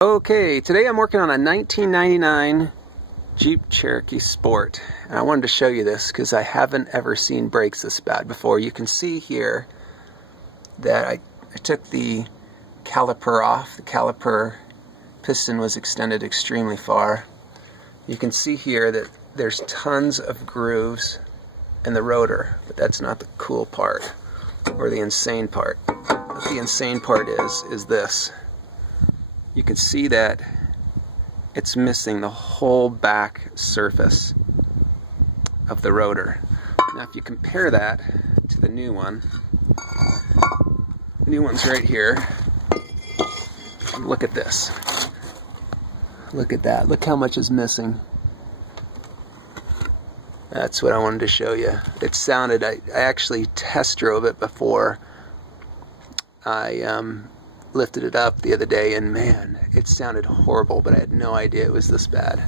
Okay, today I'm working on a 1999 Jeep Cherokee Sport, and I wanted to show you this because I haven't ever seen brakes this bad before. You can see here that I took the caliper off. The caliper piston was extended extremely far. You can see here that there's tons of grooves in the rotor, but that's not the cool part or the insane part. What the insane part is this. You can see that it's missing the whole back surface of the rotor. Now if you compare that to the new one's right here. Look at this. Look at that. Look how much is missing. That's what I wanted to show you. It sounded, I actually test drove it before I lifted it up the other day, and man, it sounded horrible, but I had no idea it was this bad.